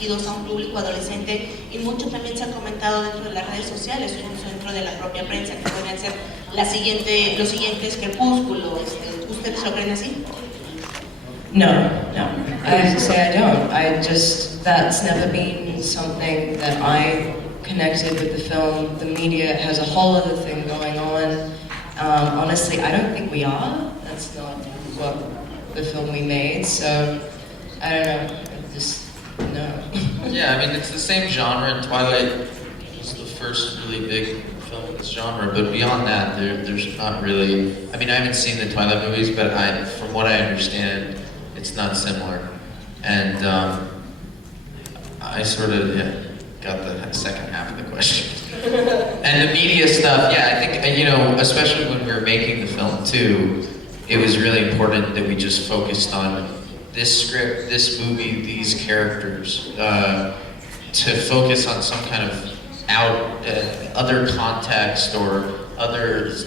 dirigidos a un público adolescente, y mucho también se ha comentado dentro de las redes sociales, incluso dentro de la propia prensa, que podrían ser los siguientes Crepúsculo. ¿Ustedes lo creen así? No. I have to say I don't. That's never been something that I connected with the film. The media has a whole other thing going on. Honestly, I don't think we are. That's not what the film we made, so I don't know. No. Yeah, I mean, it's the same genre, and Twilight was the first really big film in this genre, but beyond that, there's not really... I mean, I haven't seen the Twilight movies, but from what I understand, it's not similar. And I sort of got the second half of the question. And the media stuff, yeah, I think, you know, especially when we were making the film too, it was really important that we just focused on this script, this movie, these characters, to focus on some kind of other context or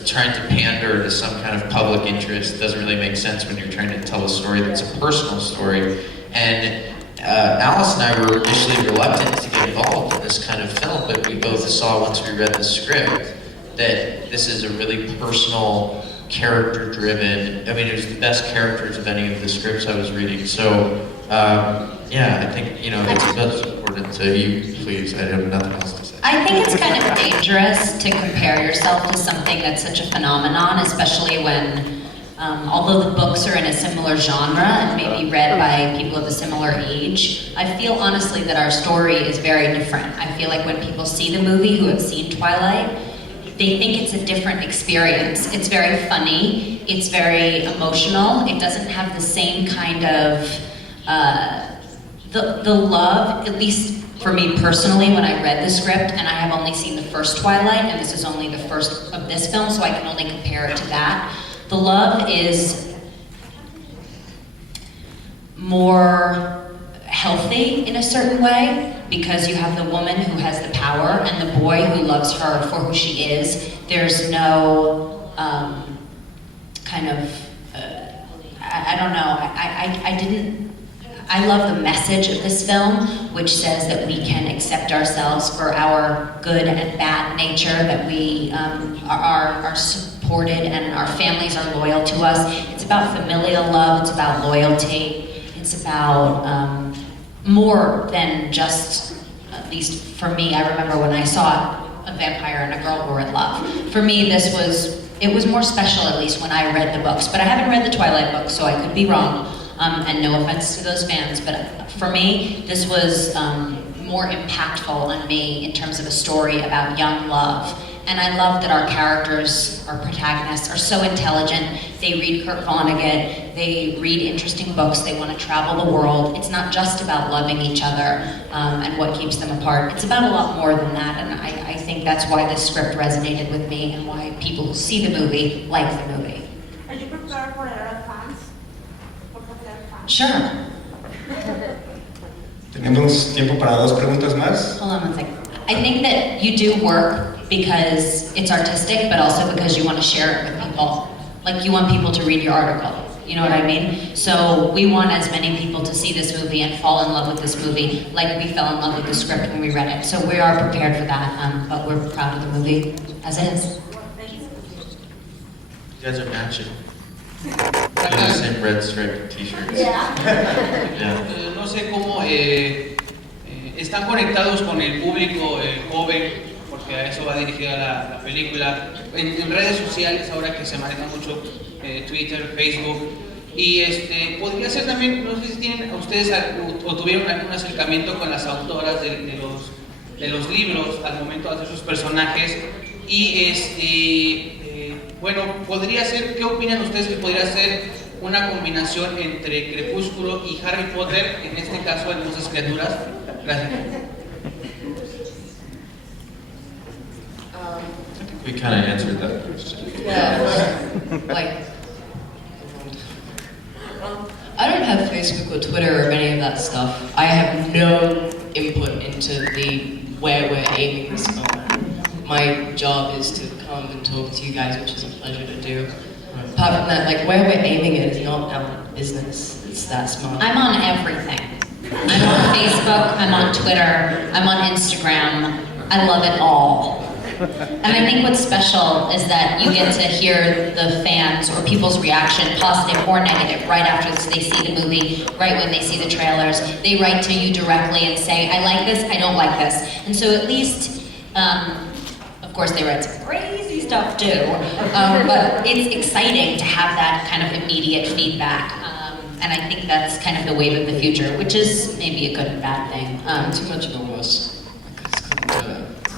trying to pander to some kind of public interest. It doesn't really make sense when you're trying to tell a story that's a personal story. And Alice and I were initially reluctant to get involved in this kind of film, but we both saw once we read the script that this is a really personal, character-driven, I mean, it was the best characters of any of the scripts I was reading. So, yeah, I think, you know, that's important to you, please. I have nothing else to say. I think it's kind of dangerous to compare yourself to something that's such a phenomenon, especially when, although the books are in a similar genre and maybe read by people of a similar age, I feel honestly that our story is very different. I feel like when people see the movie who have seen Twilight, they think it's a different experience. It's very funny, it's very emotional, it doesn't have the same kind of, the love, at least for me personally, when I read the script, and I have only seen the first Twilight, and this is only the first of this film, so I can only compare it to that. The love is more healthy in a certain way, because you have the woman who has the power and the boy who loves her for who she is. There's no kind of, I don't know, I love the message of this film, which says that we can accept ourselves for our good and bad nature, that we are supported and our families are loyal to us. It's about familial love, it's about loyalty, it's about more than just, at least for me, I remember when I saw a vampire and a girl were in love. For me, it was more special, at least when I read the books, but I haven't read the Twilight books, so I could be wrong, and no offense to those fans, but for me, this was more impactful on me in terms of a story about young love. And I love that our characters, our protagonists, are so intelligent. They read Kurt Vonnegut, they read interesting books, they want to travel the world. It's not just about loving each other and what keeps them apart. It's about a lot more than that, and I think that's why this script resonated with me and why people who see the movie like the movie. Are you prepared for our fans? Sure. Tenemos tiempo para dos preguntas más. Hold on one second. I think that you do work because it's artistic, but also because you want to share it with people. Like, you want people to read your article, you know what I mean? So we want as many people to see this movie and fall in love with this movie like we fell in love with the script when we read it. So we are prepared for that, but we're proud of the movie as is. You guys are matching. The same red striped t-shirts. Yeah. No sé cómo están conectados con el público joven, porque a eso va dirigida la película, en redes sociales ahora que se maneja mucho Twitter, Facebook, y podría ser también, no sé si tienen ustedes o tuvieron algún acercamiento con las autoras de los libros al momento de hacer sus personajes, y bueno, podría ser, ¿qué opinan ustedes que podría ser una combinación entre Crepúsculo y Harry Potter, en este caso Hermosas Criaturas? Gracias. We kind of answered that question. Yeah, like, I don't have Facebook or Twitter or any of that stuff. I have no input into where we're aiming this film. My job is to come and talk to you guys, which is a pleasure to do. Apart from that, like, where we're aiming it is not our business. It's that smart. I'm on everything. I'm on Facebook, I'm on Twitter, I'm on Instagram. I love it all. And I think what's special is that you get to hear the fans or people's reaction, positive or negative, right after they see the movie, right when they see the trailers. They write to you directly and say, I like this, I don't like this. And so at least, of course they write some crazy stuff too, but it's exciting to have that kind of immediate feedback. And I think that's kind of the wave of the future, which is maybe a good and bad thing. Too much of it was.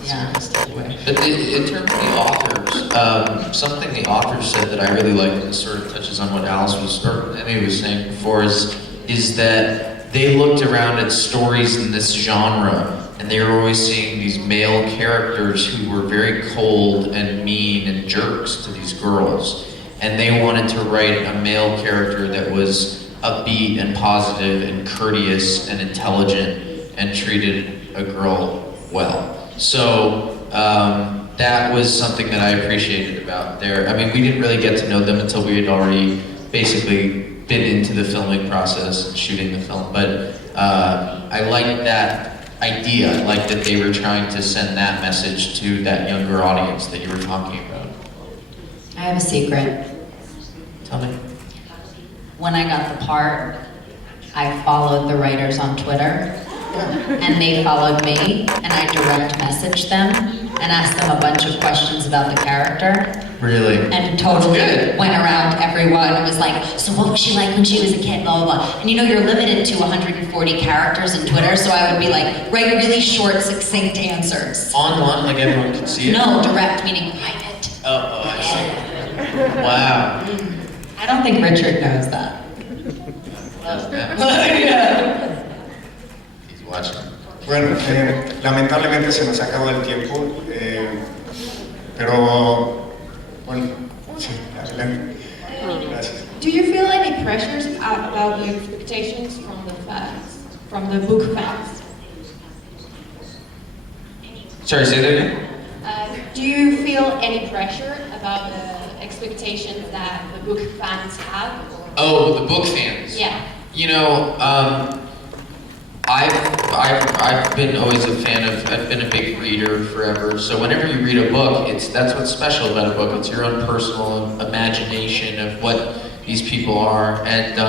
Yeah. But in terms of the authors, something the authors said that I really like, and sort of touches on what Alice was, or Emmy was saying before, is that they looked around at stories in this genre, and they were always seeing these male characters who were very cold and mean and jerks to these girls. And they wanted to write a male character that was upbeat and positive and courteous and intelligent and treated a girl well. So that was something that I appreciated about their, I mean, we didn't really get to know them until we had already basically been into the filming process and shooting the film, but I liked that idea. I liked that they were trying to send that message to that younger audience that you were talking about. I have a secret. Tell me. When I got the part, I followed the writers on Twitter, and they followed me, and I direct messaged them and asked them a bunch of questions about the character. Really? And totally went around everyone and was like, so what was she like when she was a kid, blah, blah, blah. And you know, you're limited to 140 characters in Twitter, so I would be like, write really short, succinct answers. Online, like everyone could see it? No, direct, meaning private. Oh, I see. Wow. I don't think Richard knows that. Yeah. He's watching. Bueno, lamentablemente se nos acabó el tiempo, pero bueno, sí, adelante. Gracias. Do you feel any pressures about the expectations from the fans, from the book fans? Sorry, say that again? Do you feel any pressure about the expectations that the book fans have? Oh, the book fans. Yeah. You know, I've been always a fan of, I've been a big reader forever, so whenever you read a book, that's what's special about a book. It's your own personal imagination of what these people are, and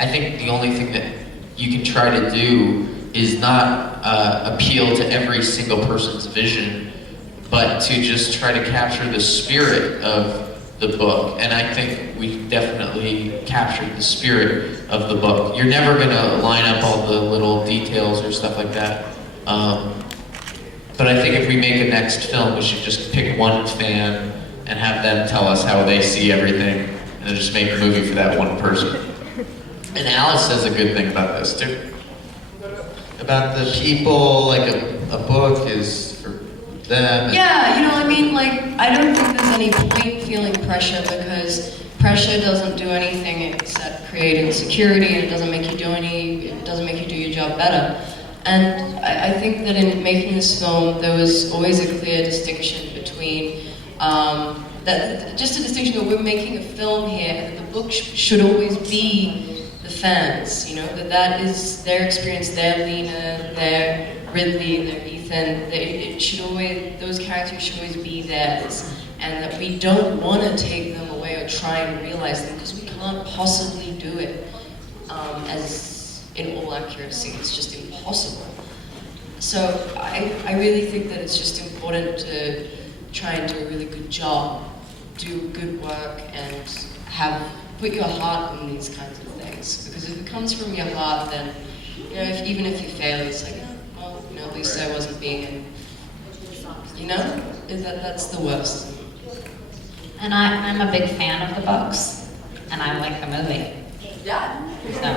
I think the only thing that you can try to do is not appeal to every single person's vision, but to just try to capture the spirit of the book. And I think we definitely captured the spirit of the book. You're never going to line up all the little details or stuff like that. But I think if we make a next film, we should just pick one fan and have them tell us how they see everything, and then just make a movie for that one person. And Alice says a good thing about this too. About the people, like a book is for them. Yeah, you know, I mean, like, I don't think there's any point feeling pressure, because pressure doesn't do anything except create insecurity, and it doesn't make you do your job better. And I think that in making this film, there was always a clear distinction between just a distinction that we're making a film here, and the book should always be the fans, you know, that is their experience, their Lena, their Ridley, their Ethan, those characters should always be theirs, and that we don't want to take them away or try and realize them, because we can't possibly do it as in all accuracy. It's just impossible. So I really think that it's just important to try and do a really good job, do good work, and put your heart in these kinds of things. Because if it comes from your heart, then, you know, even if you fail, it's like, well, you know, at least I wasn't being, you know, that's the worst. And I'm a big fan of the books, and I like the movie. Yeah. So.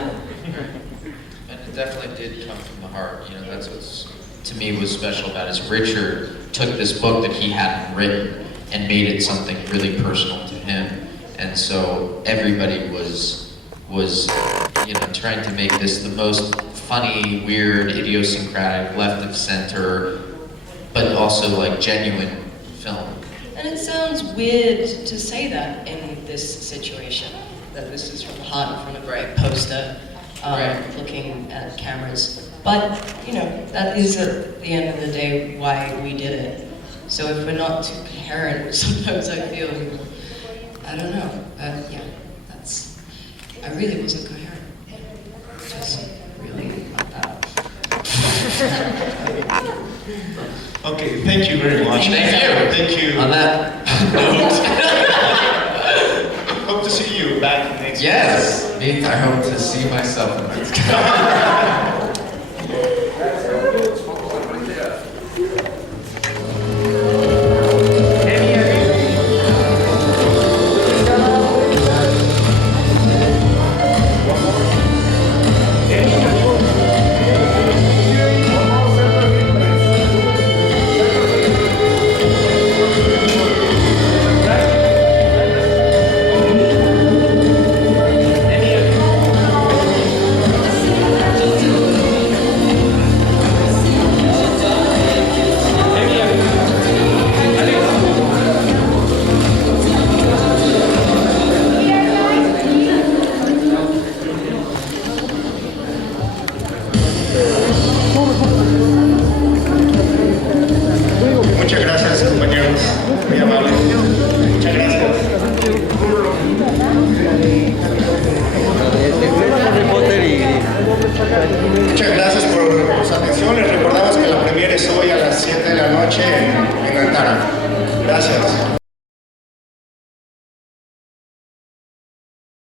And it definitely did come from the heart. You know, that's what's, to me, was special about it. Is Richard took this book that he hadn't written and made it something really personal to him. And so everybody was you know, trying to make this the most funny, weird, idiosyncratic, left of center, but also like genuine film. And it sounds weird to say that in this situation, that this is from the heart in front of a poster. looking at cameras. But, you know, that is at the end of the day why we did it. So if we're not too coherent, sometimes I feel, I don't know, yeah, I really wasn't coherent. Just really not that. Okay, thank you very much. Thank you. Thank you. On that note. Hope to see you back next Yes, me, I hope to see myself in that. Muchas gracias, compañeros. Muy amables. Muchas gracias. Muchas gracias por su atención. Les recordamos que la premiere es hoy a las 7 de la noche en Antara. Gracias.